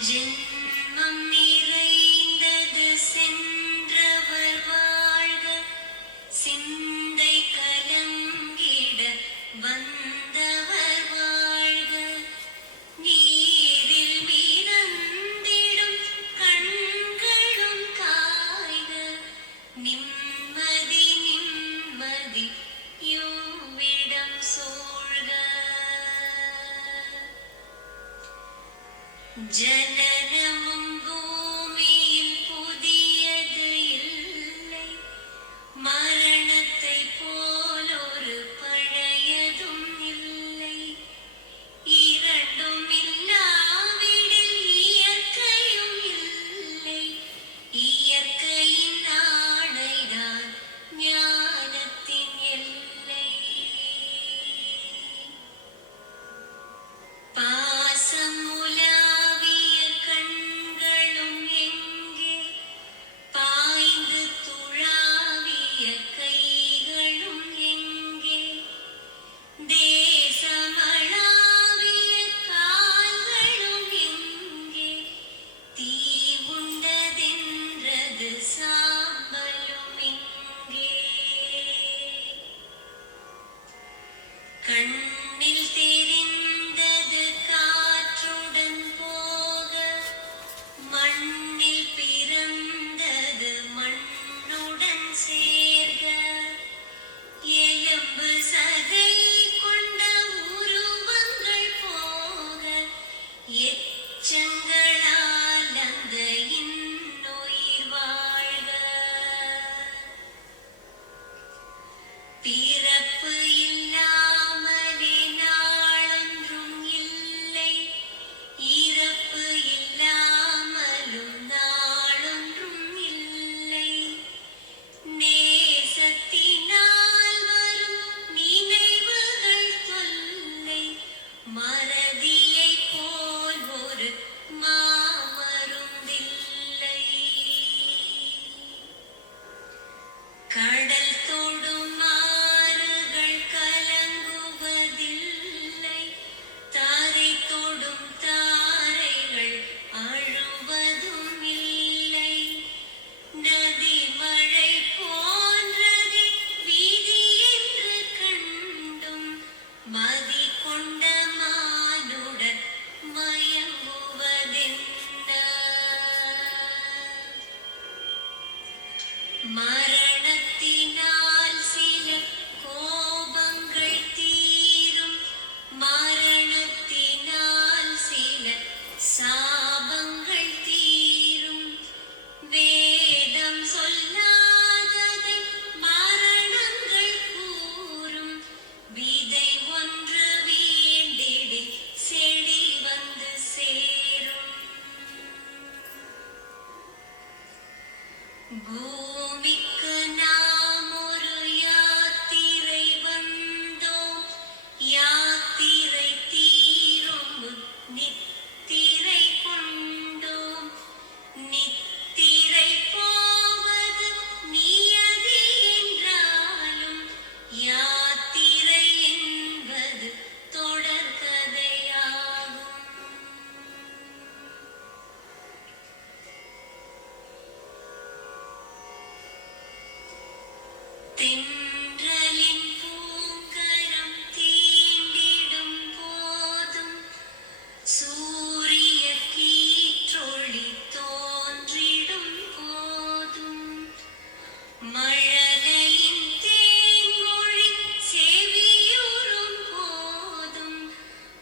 已经 जन கண் மரணத்தினால் சில கோபங்கள் தீரும். மரணத்தினால் சில சாபங்கள் தீரும். வேதம் சொல்லாததை மரணங்கள் கூறும். விதை ஒன்று வீண்டிடி செடி வந்து சேரும். பூ